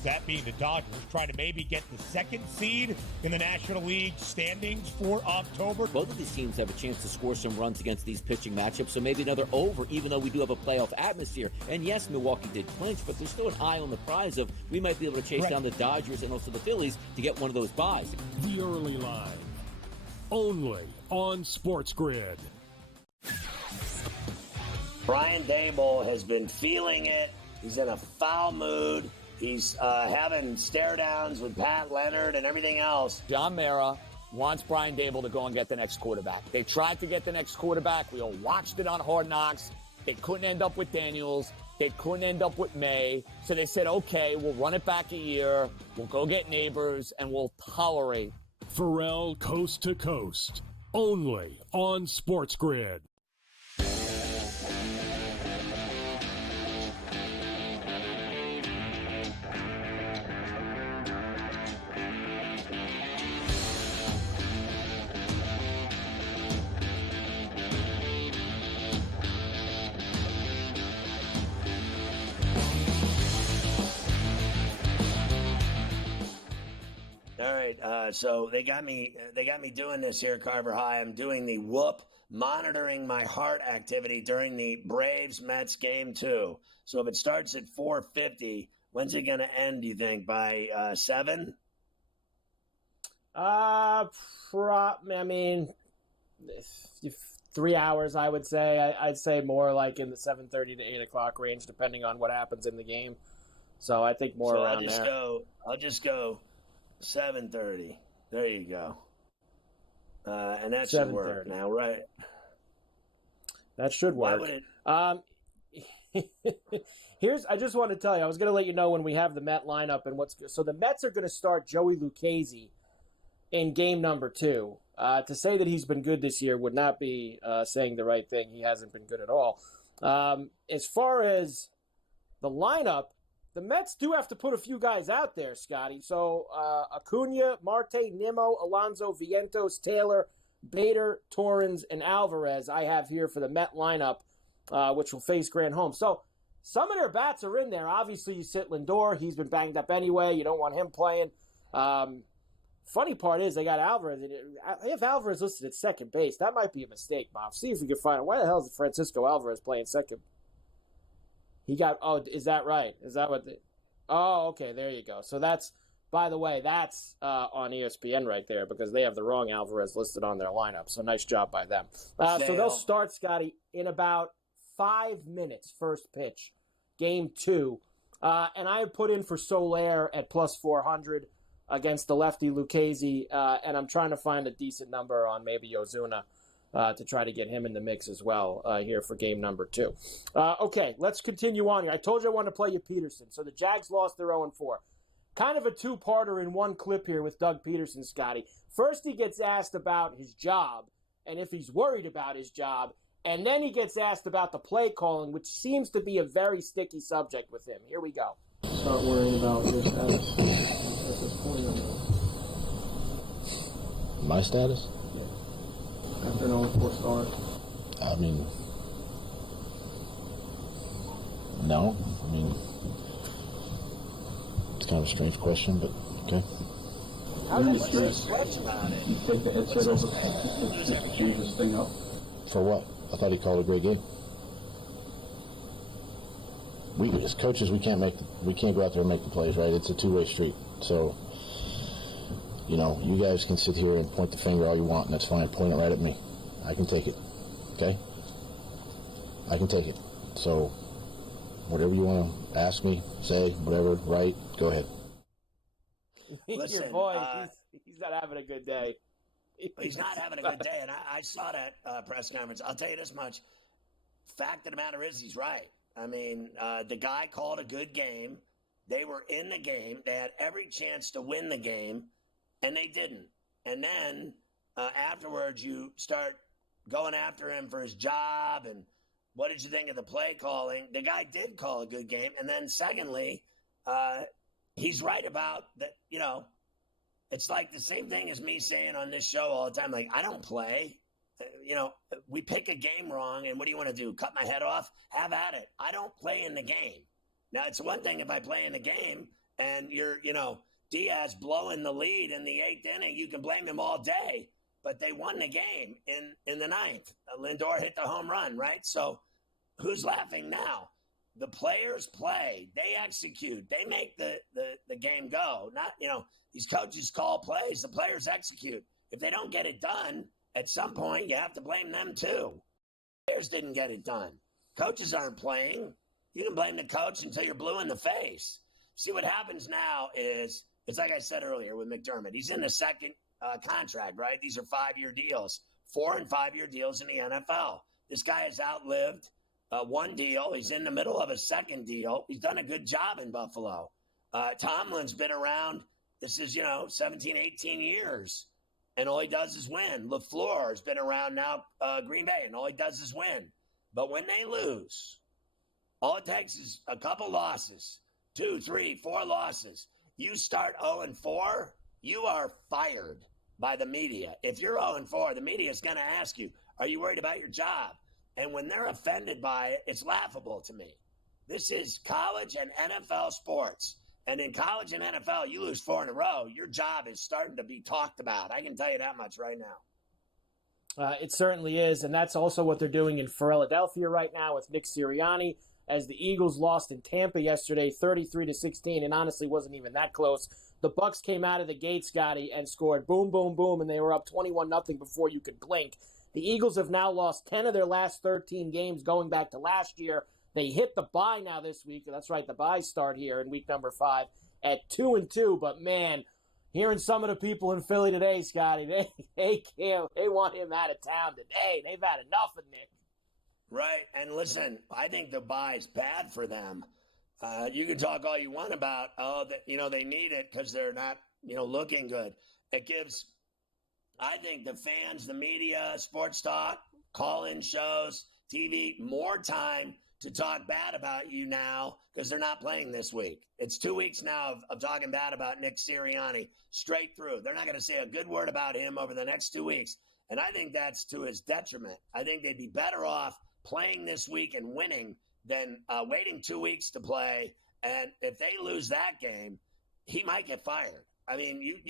That being the Dodgers, trying to maybe get the 2nd seed in the National League standings for October. Both of these teams have a chance to score some runs against these pitching matchups, so maybe another over, even though we do have a playoff atmosphere. And yes, Milwaukee did clinch, but there's still an eye on the prize of we might be able to chase down the Dodgers and also the Phillies to get one of those buys. The early line. Only on SportsGrid. Brian Dable has been feeling it. He's in a foul mood. He's having stare downs with Pat Leonard and everything else. John Mara wants Brian Dable to go and get the next quarterback. They tried to get the next quarterback. We all watched it on Hard Knocks. They couldn't end up with Daniels. They couldn't end up with May. So they said, okay, we'll run it back a year. We'll go get Neighbors, and we'll tolerate. Ferrall Coast to Coast. Only on SportsGrid. All right, so they got me doing this here, Carver High. I'm doing the whoop, monitoring my heart activity during the Braves-Mets game 2. So if it starts at 4:50, when's it going to end, do you think, by 7? I mean, 3 hours, I would say. I'd say more like in the 7:30 to 8 o'clock range, depending on what happens in the game. So I think more around there. I'll just go 7:30. There you go. And that should work now, right? That should work. I just want to tell you, I was going to let you know when we have the Met lineup and so the Mets are going to start Joey Lucchesi in game number 2. To say that he's been good this year would not be saying the right thing. He hasn't been good at all. As far as the lineup, the Mets do have to put a few guys out there, Scotty. So Acuna, Marte, Nimmo, Alonso, Vientos, Taylor, Bader, Torrens, and Alvarez I have here for the Met lineup, which will face Granholm. So some of their bats are in there. Obviously, you sit Lindor. He's been banged up anyway. You don't want him playing. Funny part is they got Alvarez. They have Alvarez listed at second base. That might be a mistake, Bob. See if we can find out. Why the hell is Francisco Alvarez playing second? He got, is that right? Is that what okay, there you go. So that's, by the way, that's on ESPN right there because they have the wrong Alvarez listed on their lineup. So nice job by them. So they'll start, Scotty, in about 5 minutes, first pitch, game 2. And I put in for Soler at plus 400 against the lefty Lucchesi, and I'm trying to find a decent number on maybe Ozuna to try to get him in the mix as well here for game number 2. Okay, let's continue on here. I told you I wanted to play you Peterson. So the Jags lost their 0-4. Kind of a two-parter in one clip here with Doug Peterson, Scotty. First he gets asked about his job and if he's worried about his job, and then he gets asked about the play calling, which seems to be a very sticky subject with him. Here we go. Start worrying about your status at this point. My status? After knowing 4 stars? I mean, no. I mean, it's kind of a strange question, but okay. How did you sweat about it? You take the headset over to change this thing up? For what? I thought he called a great game. We as coaches, we can't go out there and make the plays, right? It's a two-way street. So, you know, you guys can sit here and point the finger all you want, and that's fine. Point it right at me. I can take it. Okay? I can take it. So, whatever you want to ask me, say, whatever, write, go ahead. Listen, your boy, he's not having a good day. He's not having a good day, and I saw that press conference. I'll tell you this much. fact of the matter is he's right. I mean, the guy called a good game. They were in the game. They had every chance to win the game, and they didn't. And then afterwards, you start going after him for his job and what did you think of the play calling? The guy did call a good game. And then secondly, he's right about that, it's like the same thing as me saying on this show all the time, like, I don't play. We pick a game wrong, and what do you want to do? Cut my head off? Have at it. I don't play in the game. Now, it's one thing if I play in the game and you're, Diaz blowing the lead in the 8th inning, you can blame him all day, but they won the game in the 9th. Lindor hit the home run, right? So who's laughing now? The players play. They execute. They make the game go. Not, these coaches call plays. The players execute. If they don't get it done, at some point, you have to blame them too. Players didn't get it done. Coaches aren't playing. You can blame the coach until you're blue in the face. See, what happens now is, it's like I said earlier with McDermott. He's in the second contract, right? These are 5-year deals, 4 and 5-year deals in the NFL. This guy has outlived one deal. He's in the middle of a second deal. He's done a good job in Buffalo. Tomlin's been around, this is, 17, 18 years, and all he does is win. LaFleur has been around now, Green Bay, and all he does is win. But when they lose, all it takes is a couple losses, 2, 3, 4 losses. You start 0-4, you are fired by the media. If you're 0-4, the media is going to ask you, are you worried about your job? And when they're offended by it, it's laughable to me. This is college and NFL sports. And in college and NFL, you lose 4 in a row, your job is starting to be talked about. I can tell you that much right now. It certainly is, and that's also what they're doing in Philadelphia right now with Nick Sirianni, as the Eagles lost in Tampa yesterday, 33-16, and honestly wasn't even that close. The Bucs came out of the gate, Scotty, and scored boom, boom, boom, and they were up 21-0 before you could blink. The Eagles have now lost 10 of their last 13 games going back to last year. They hit the bye now this week. That's right, the byes start here in week number 5 at 2-2. But, man, hearing some of the people in Philly today, Scotty, they want him out of town today. They've had enough of Nick. Right, and listen, I think the bye is bad for them. You can talk all you want about, they need it because they're not, looking good. It gives, I think, the fans, the media, sports talk, call-in shows, TV, more time to talk bad about you now because they're not playing this week. It's 2 weeks now of talking bad about Nick Sirianni straight through. They're not going to say a good word about him over the next 2 weeks, and I think that's to his detriment. I think they'd be better off playing this week and winning than waiting 2 weeks to play. And if they lose that game, he might get fired. I mean, if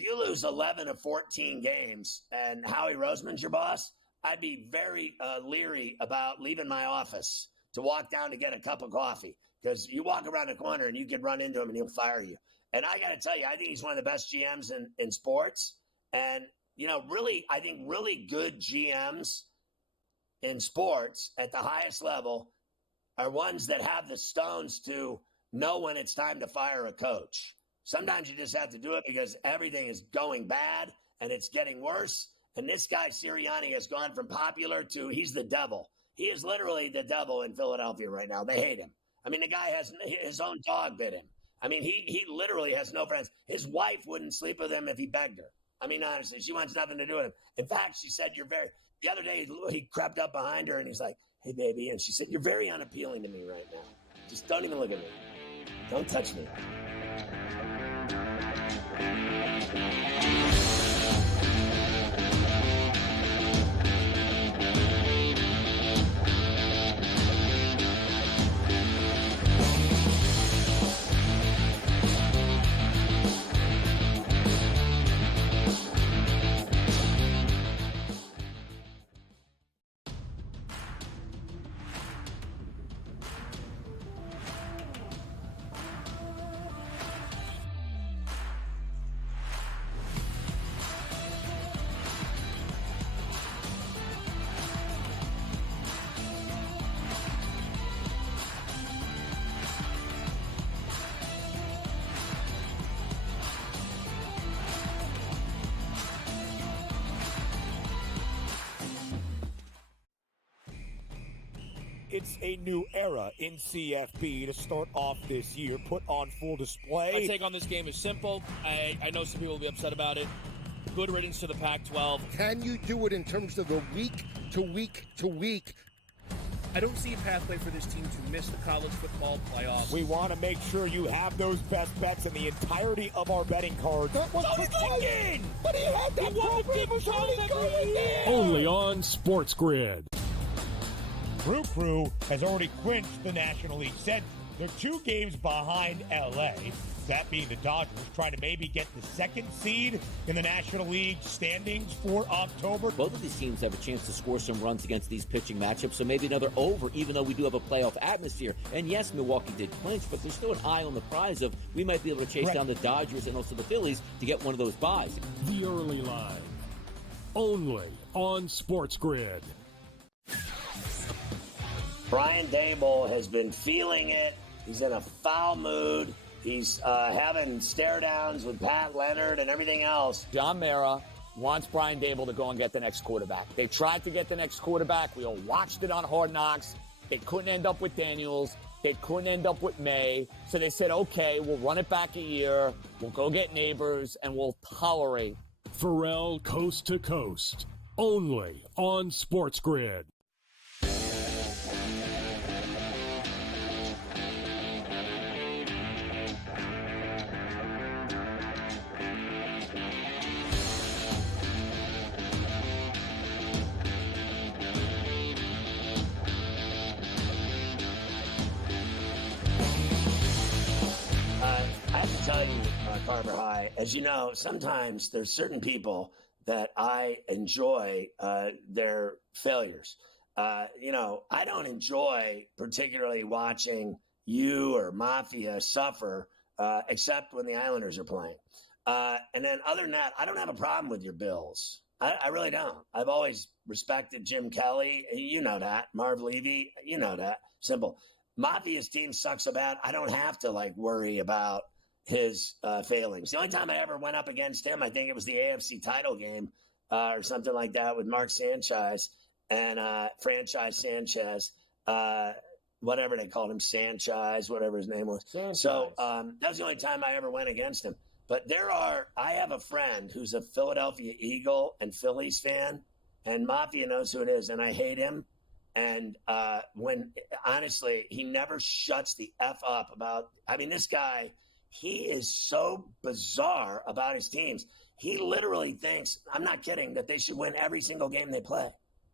you lose 11 of 14 games and Howie Roseman's your boss, I'd be very leery about leaving my office to walk down to get a cup of coffee, because you walk around the corner and you could run into him and he'll fire you. And I got to tell you, I think he's one of the best GMs in sports. And, really, I think really good GMs in sports at the highest level are ones that have the stones to know when it's time to fire a coach. Sometimes you just have to do it because everything is going bad and it's getting worse. And this guy, Sirianni, has gone from popular to he's the devil. He is literally the devil in Philadelphia right now. They hate him. I mean, the guy has his own dog bit him. I mean, he literally has no friends. His wife wouldn't sleep with him if he begged her. I mean, honestly, she wants nothing to do with him. In fact, she said, the other day, he crept up behind her and he's like, hey, baby. And she said, you're very unappealing to me right now. Just don't even look at me. Don't touch me. it's a new era in CFB to start off this year, put on full display. My take on this game is simple. I know some people will be upset about it. Good riddance to the Pac-12. Can you do it in terms of the week to week to week? I don't see a pathway for this team to miss the college football playoff. We want to make sure you have those best bets in the entirety of our betting cards. That was cooking! But he had that program was already going there! Only on SportsGrid. Crew has already clinched the National League. Said they're 2 games behind LA. That being the Dodgers, trying to maybe get the 2nd seed in the National League standings for October. Both of these teams have a chance to score some runs against these pitching matchups, so maybe another over, even though we do have a playoff atmosphere. And yes, Milwaukee did clinch, but there's still an eye on the prize of we might be able to chase down the Dodgers and also the Phillies to get one of those buys. The early line. Only on SportsGrid. Brian Dable has been feeling it. He's in a foul mood. He's having stare-downs with Pat Leonard and everything else. John Mara wants Brian Dable to go and get the next quarterback. They tried to get the next quarterback. We all watched it on Hard Knocks. They couldn't end up with Daniels. They couldn't end up with May. So they said, okay, we'll run it back a year. We'll go get neighbors, and we'll tolerate. Ferrall Coast to Coast. Only on SportsGrid. I have to tell you, Carver High, as you know, sometimes there's certain people that I enjoy their failures. I don't enjoy particularly watching you or Mafia suffer, except when the Islanders are playing. And then other than that, I don't have a problem with your Bills. I really don't. I've always respected Jim Kelly. You know that. Marv Levy, you know that. Simple. Mafia's team sucks so bad, I don't have to worry about his failings. The only time I ever went up against him, I think it was the AFC title game or something like that with Mark Sanchez and Franchise Sanchez, whatever they called him, Sanchez, whatever his name was. Sanchez. So that was the only time I ever went against him. But I have a friend who's a Philadelphia Eagle and Phillies fan, and Mafia knows who it is, and I hate him. And honestly, he never shuts the F up about, this guy, he is so bizarre about his teams. He literally thinks, I'm not kidding, that they should win every single game they play.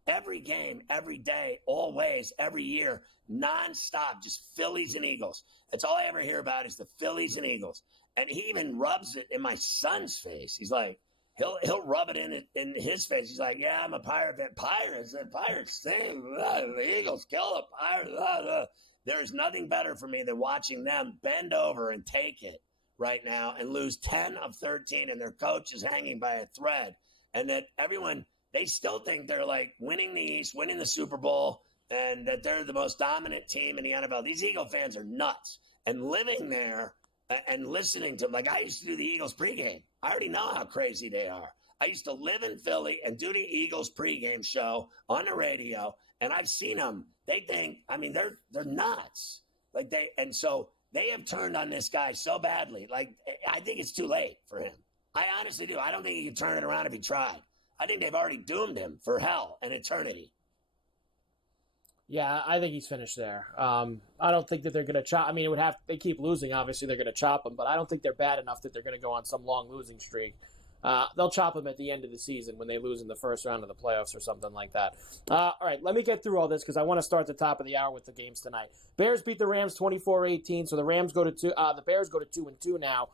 Every game, every day, always, every year, nonstop, just Phillies and Eagles. That's all I ever hear about is the Phillies and Eagles. And he even rubs it in my son's face. He's like, he'll rub it in his face. He's like, yeah, I'm a Pirate fan. Pirates sing. The Eagles kill the Pirates. There is nothing better for me than watching them bend over and take it right now and lose 10 of 13, and their coach is hanging by a thread. And that everyone, they still think they're winning the East, winning the Super Bowl, and that they're the most dominant team in the NFL. These Eagle fans are nuts. And living there and listening to them, I used to do the Eagles pregame. I already know how crazy they are. I used to live in Philly and do the Eagles pregame show on the radio, and I've seen them. They think, they're nuts. So they have turned on this guy so badly. I think it's too late for him. I honestly do. I don't think he could turn it around if he tried. I think they've already doomed him for hell and eternity. Yeah, I think he's finished there. I don't think that they're going to chop. They keep losing. Obviously, they're going to chop him, but I don't think they're bad enough that they're going to go on some long losing streak. They'll chop him at the end of the season when they lose in the first round of the playoffs or something like that. All right, let me get through all this because I want to start the top of the hour with the games tonight. Bears beat the Rams 24-18, so the Bears go to 2-2 now.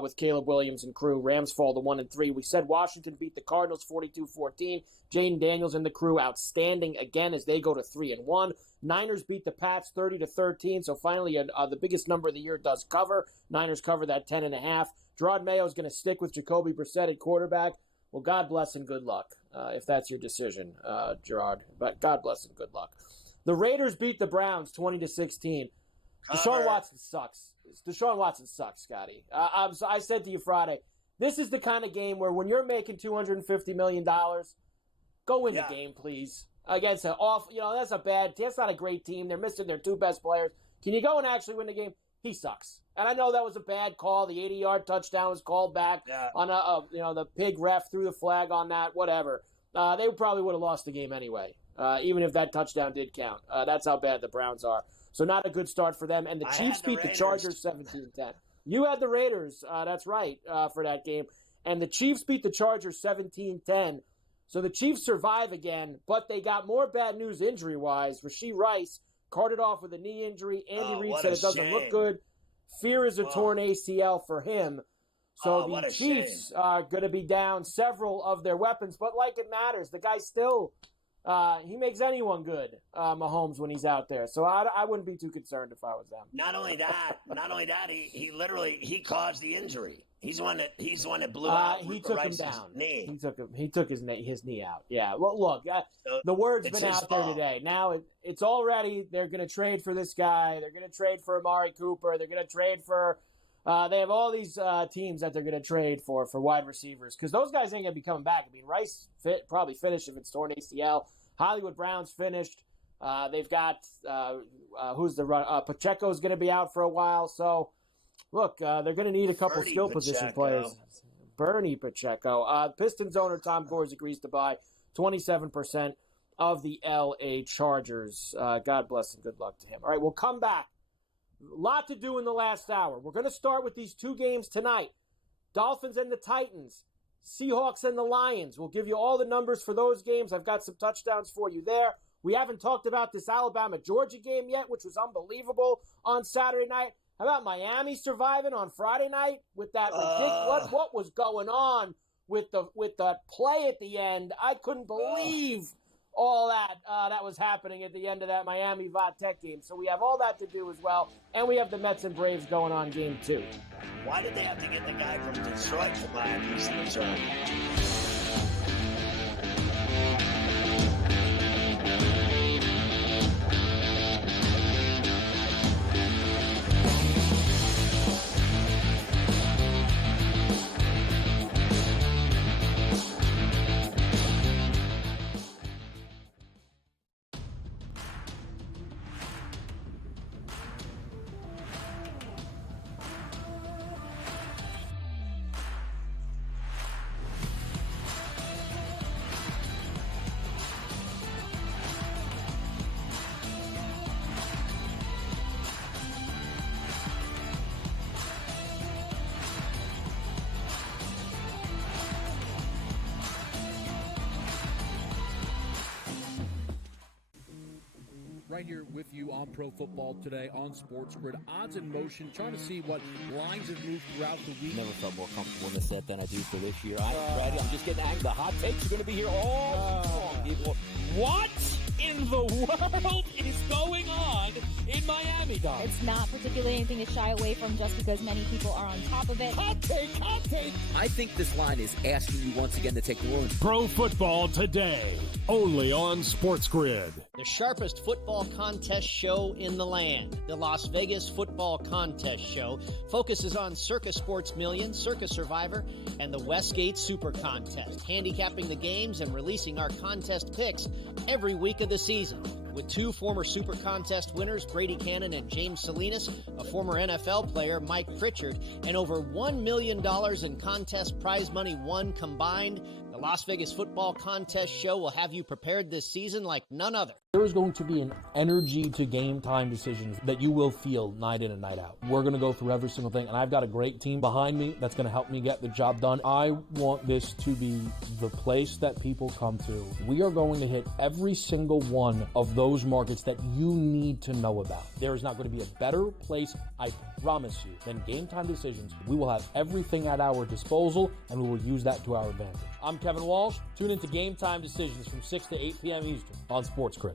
With Caleb Williams and crew. Rams fall to 1-3. We said Washington beat the Cardinals 42-14. Jaden Daniels and the crew outstanding again as they go to 3-1. Niners beat the Pats 30-13. So finally, the biggest number of the year does cover. Niners cover that 10.5. Gerard Mayo is going to stick with Jacoby Brissett at quarterback. Well, God bless and good luck if that's your decision, Gerard. But God bless and good luck. The Raiders beat the Browns 20-16. Deshaun Watson sucks. Deshaun Watson sucks, Scotty. I said to you Friday, this is the kind of game where when you're making $250 million, go win the game, please. against an off, that's not a great team. They're missing their two best players. Can you go and actually win the game? He sucks. And I know that was a bad call. The 80-yard touchdown was called back on the pig ref threw the flag on that, whatever. They probably would have lost the game anyway, even if that touchdown did count. That's how bad the Browns are. So not a good start for them. And the Chiefs beat the Chargers 17-10. You had the Raiders, that's right, for that game. And the Chiefs beat the Chargers 17-10. So the Chiefs survive again, but they got more bad news injury-wise. Rashee Rice carted off with a knee injury. Andy Reid said it doesn't look good. Fear is a torn ACL for him. So the Chiefs are going to be down several of their weapons, but like it matters, the guy still he makes anyone good, Mahomes, when he's out there. So I wouldn't be too concerned if I was them. Not only that, he caused the injury. He's the one that blew out. He took him down. Knee. He took his knee out. Yeah. Well, look, the word's been out there today. Now it's already. They're going to trade for this guy. They're going to trade for Amari Cooper. They're going to trade for. They have all these teams that they're going to trade for wide receivers because those guys ain't going to be coming back. I mean, Rice probably finished if it's torn ACL. Hollywood Brown's finished. They've got who's the run? Pacheco's going to be out for a while. So. Look, they're going to need a couple skill position players. Bernie Pacheco. Pistons owner Tom Gores agrees to buy 27% of the L.A. Chargers. God bless and good luck to him. All right, we'll come back. A lot to do in the last hour. We're going to start with these two games tonight. Dolphins and the Titans. Seahawks and the Lions. We'll give you all the numbers for those games. I've got some touchdowns for you there. We haven't talked about this Alabama-Georgia game yet, which was unbelievable on Saturday night. How about Miami surviving on Friday night with that ridiculous? What was going on with the play at the end? I couldn't believe all that was happening at the end of that Miami Va-Tech game. So we have all that to do as well, and we have the Mets and Braves going on game 2. Why did they have to get the guy from Detroit to buy a piece of the job? Right here with you on Pro Football Today on SportsGrid. Odds in motion, trying to see what lines have moved throughout the week. Never felt more comfortable in this set than I do for this year. I'm ready. I'm just getting angry. The hot takes are going to be here all long, people. What in the world is going on in Miami, Dom? It's not particularly anything to shy away from just because many people are on top of it. Hot take. I think this line is asking you once again to take New Orleans. Pro Football Today, only on SportsGrid. The sharpest football contest show in the land, the Las Vegas Football Contest Show, focuses on Circus Sports Million, Circus Survivor, and the Westgate Super Contest, handicapping the games and releasing our contest picks every week of the season. With 2 former Super Contest winners, Brady Cannon and James Salinas, a former NFL player, Mike Pritchard, and over $1 million in contest prize money won combined, the Las Vegas Football Contest Show will have you prepared this season like none other. There is going to be an energy to game time decisions that you will feel night in and night out. We're going to go through every single thing, and I've got a great team behind me that's going to help me get the job done. I want this to be the place that people come to. We are going to hit every single one of those markets that you need to know about. There is not going to be a better place, I promise you, than Game Time Decisions. We will have everything at our disposal, and we will use that to our advantage. I'm Kevin Walsh. Tune into Game Time Decisions from 6 to 8 p.m. Eastern on SportsGrid.